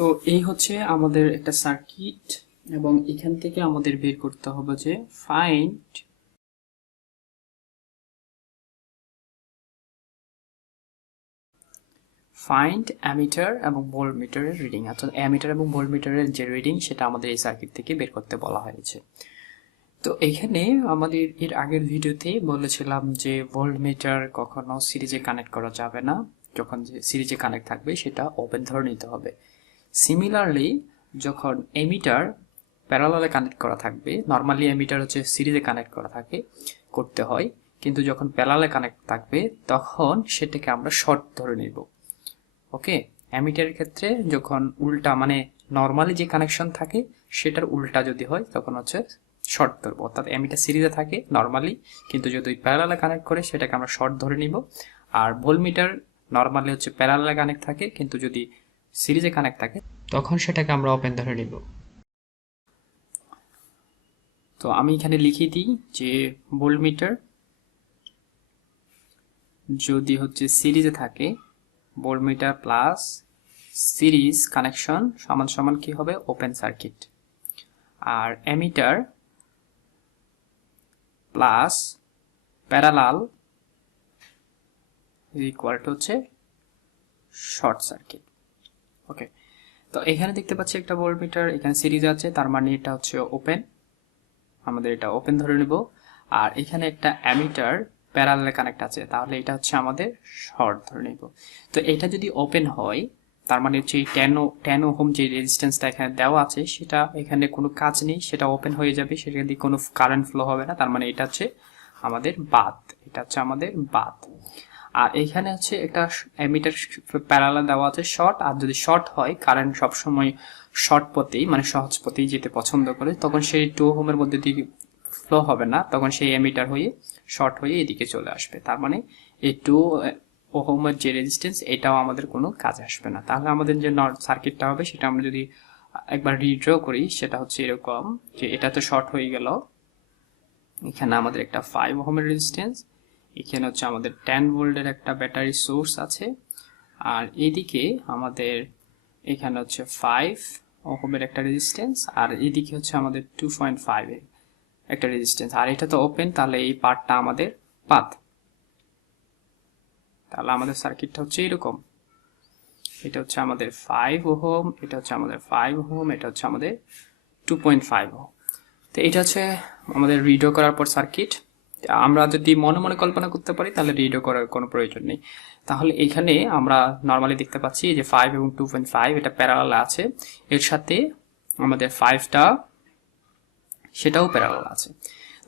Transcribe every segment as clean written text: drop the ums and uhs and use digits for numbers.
তো এই হচ্ছে আমাদের একটা সার্কিট এবং এখান থেকে আমাদের বের করতে হবে যে ফাইন্ড অ্যামিটার এবং ভোল্টমিটারের রিডিং। অর্থাৎ অ্যামিটার এবং ভোল্টমিটারের যে রিডিং সেটা আমাদের এই সার্কিট থেকে বের করতে বলা হয়েছে। তো এখানে আমাদের এর আগের ভিডিওতে বলেছিলাম যে ভোল্টমিটার কখনো সিরিজে কানেক্ট করা যাবে না, যখন যে সিরিজে কানেক্ট থাকবে সেটা ওপেন ধরে নিতে হবে। সিমিলারলি যখন এমিটার প্যারালালে কানেক্ট করা থাকবে, নর্মালি এমিটার হচ্ছে সিরিজে কানেক্ট করা করতে হয়, কিন্তু যখন প্যারালালে কানেক্ট থাকবে তখন সেটাকে আমরা শর্ট ধরে নেব। ওকে, অ্যামিটারের ক্ষেত্রে যখন উল্টা মানে নর্মালি যে কানেকশন থাকে সেটার উল্টা যদি হয় তখন হচ্ছে শর্ট ধরবো। অর্থাৎ অ্যামিটার সিরিজে থাকে নর্মালি, কিন্তু যদি প্যারালালে কানেক্ট করে সেটাকে আমরা শর্ট ধরে নিব। আর ভোল্টমিটার নর্মালি হচ্ছে প্যারালালে কানেক্ট থাকে, কিন্তু যদি সিরিজে কানেক্ট থাকে তখন সেটাকে আমরা ওপেন ধরে নিব। তো আমি এখানে লিখে দিই যে ভোল্টমিটার যদি হচ্ছে সিরিজে থাকে, ভোল্টমিটার প্লাস সিরিজ কানেকশন সমান সমান কি হবে, ওপেন সার্কিট। আর ammeter plus parallel equal to হচ্ছে শর্ট সার্কিট। ওকে, তো এখানে দেখতে পাচ্ছি একটা ভোল্টমিটার এখানে সিরিজ আছে, তার মানে এটা হচ্ছে ওপেন, আমাদের এটা ওপেন ধরে নেব। আর এখানে একটা অ্যামিটার প্যারালালে কানেক্ট আছে, তাহলে এটা হচ্ছে আমাদের শর্ট ধরে নেব। তো এটা যদি ওপেন হয় তার মানে হচ্ছে এই 10 ওহম যে রেজিস্ট্যান্সটা এখানে দেওয়া আছে সেটা এখানে কোনো কাজ নেই, সেটা ওপেন হয়ে যাবে, সেটা দিয়ে কোনো কারেন্ট ফ্লো হবে না, তার মানে এটা হচ্ছে আমাদের বাদ, এটা হচ্ছে আমাদের বাদ। আর এখানে হচ্ছে একটা অ্যামিটার প্যারালাল দেওয়া আছে শর্ট, আর যদি শর্ট হয় কারেন্ট সবসময় শর্ট পথেই মানে সহজ পথেই যেতে পছন্দ করে, তখন সেই 2 ওহমের মধ্যে দিয়ে ফ্লো হবে না, তখন সেই অ্যামিটার হয়ে শর্ট হয়ে এদিকে চলে আসবে, তার মানে এই 2 ওহমের যে রেজিস্ট্যান্স এটাও আমাদের কোনো কাজে আসবে না। তাহলে আমাদের যে সার্কিটটা হবে সেটা আমরা যদি একবার রিড্র করি সেটা হচ্ছে এরকম যে এটা তো শর্ট হয়ে গেল, এখানে আমাদের একটা 5 ওহমের রেজিস্ট্যান্স, এখানে হচ্ছে আমাদের 10 ভোল্টের একটা ব্যাটারি সোর্স আছে, আর এইদিকে আমাদের এখানে হচ্ছে 5 ওহমের একটা রেজিস্ট্যান্স, আর এইদিকে হচ্ছে আমাদের 2.5 এর একটা রেজিস্ট্যান্স, আর এটা তো ওপেন, তাহলে এই পার্টটা আমাদের পাথ। তাহলে আমাদের সার্কিটটা হচ্ছে এরকম, এটা হচ্ছে আমাদের 5 ওহম, এটা হচ্ছে আমাদের 5 ওহম, এটা হচ্ছে আমাদের 2.5 ওহম। তো এটা হচ্ছে আমাদের রিডো করার পর সার্কিট। আমরা যদি মনে মনে কল্পনা করতে পারি তাহলে রিডো করার কোনো প্রয়োজন নেই। তাহলে এখানে আমরা নর্মালি দেখতে পাচ্ছি যে 5 এবং 2.5 এটা প্যারালাল আছে, এর সাথে আমাদের 5টা সেটাও প্যারালাল আছে,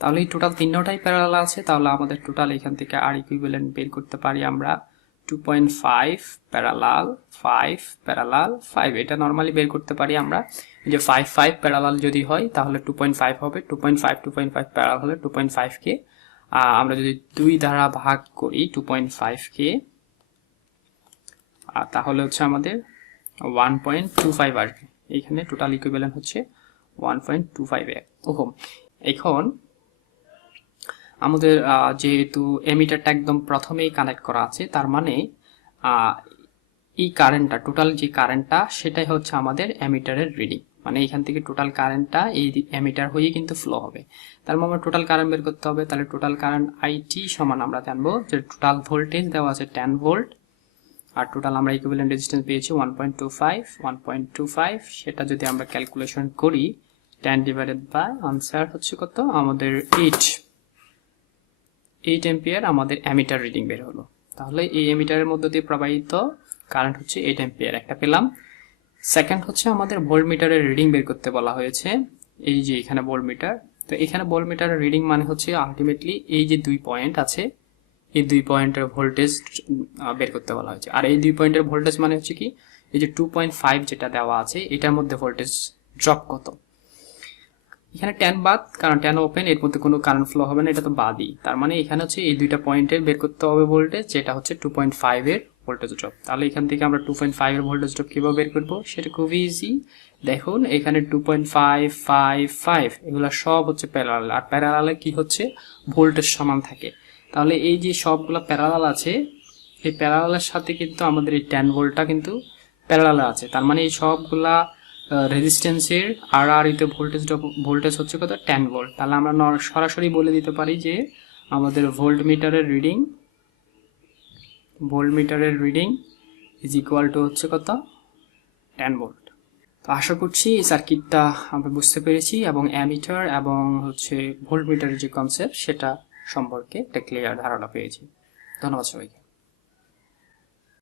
তাহলে এই টোটাল তিনটাই প্যারালাল আছে। তাহলে আমাদের টোটাল এখান থেকে আর ইকুইভ্যালেন্ট বের করতে পারি আমরা 2.5 প্যারালাল 5 প্যারালাল 5, এটা নর্মালি বের করতে পারি আমরা যে 5 প্যারালাল যদি হয় তাহলে 2.5 হবে, 2.5 প্যারালাল হলে 2.5 কে আমরা যদি 2 দ্বারা ভাগ করি 2.5 কে, তাহলে হচ্ছে আমাদের 1.25 আসবে, এখানে টোটাল ইকুইভ্যালেন্ট হচ্ছে 1.25 ওহম। এখন আমাদের যেহেতু এমিটারটা একদম প্রথমেই কানেক্ট করা আছে, তার মানে এই কারেন্টটা টোটাল যে কারেন্টটা সেটাই হচ্ছে আমাদের এমিটারের রিডিং, মানে এখান থেকে টোটাল কারেন্টটা এই এমিটার হয়ে কিন্তু ফ্লো হবে। তার মানে আমরা টোটাল কারেন্ট বের করতে হবে, তাহলে টোটাল কারেন্ট আইটি সমান আমরা জানবো যে টোটাল ভোল্টেজ দেওয়া আছে 10 ভোল্ট, আর টোটাল আমরা ইকুইভ্যালেন্ট রেজিস্ট্যান্স পেয়েছি 1.25, সেটা যদি আমরা ক্যালকুলেশন করি 10 ডিভাইডেড বাই আনসার হচ্ছে কত আমাদের 8 এম্পিয়ার আমাদের অ্যামিটার রিডিং বের হলো। তাহলে এই অ্যামিটারের মধ্য দিয়ে প্রবাহিত কারেন্ট হচ্ছে 8 এম্পিয়ার, একটা পেলাম। সেকেন্ড হচ্ছে আমাদের ভোল্টমিটারের রিডিং বের করতে বলা হয়েছে, এই যে এখানে ভোল্টমিটার, তো এখানে ভোল্টমিটারের রিডিং মানে হচ্ছে আলটিমেটলি এই যে 2 পয়েন্ট আছে এই 2 পয়েন্টের ভোল্টেজ বের করতে বলা হয়েছে। আর এই 2 পয়েন্টের ভোল্টেজ মানে হচ্ছে কি এই যে 2.5 যেটা দেওয়া আছে এটার মধ্যে ভোল্টেজ ড্রপ কত। এখানে 10 বাদ, কারণ 10 ওপেন, এর মধ্যে কোনো কারেন্ট ফ্লো হবে না, এটা তো বাদই, তার মানে এখানে হচ্ছে এই দুইটা পয়েন্টের বের করতে হবে ভোল্টেজ, যেটা হচ্ছে 2.5 এর ভোল্টেজ ড্রপ। তাহলে এখান থেকে আমরা 2.5 এর ভোল্টেজ ড্রপ কিভাবে বের করবো সেটা খুবই ইজি। দেখুন এখানে 2.5 এগুলো সব হচ্ছে প্যারালাল, আর প্যারালালে কি হচ্ছে ভোল্টেজ সমান থাকে, তাহলে এই যে সবগুলো প্যারালাল আছে এই প্যারালালের সাথে কিন্তু আমাদের এই 10 ভোল্টটা কিন্তু প্যারালালে আছে, তার মানে এই সবগুলা রেজিস্ট্যান্সের আর এতে ভোল্টেজ হচ্ছে কত 10 ভোল্ট। তাহলে আমরা সরাসরি বলে দিতে পারি যে আমাদের ভোল্টমিটারের রিডিং ইজ ইকুয়াল টু হচ্ছে কত 10 ভোল্ট। তো আশা করছি এই সার্কিটটা আমরা বুঝতে পেরেছি এবং অ্যামিটার এবং হচ্ছে ভোল্টমিটারের যে কনসেপ্ট সেটা সম্পর্কে একটা ক্লিয়ার ধারণা পেয়েছি। ধন্যবাদ সবাইকে।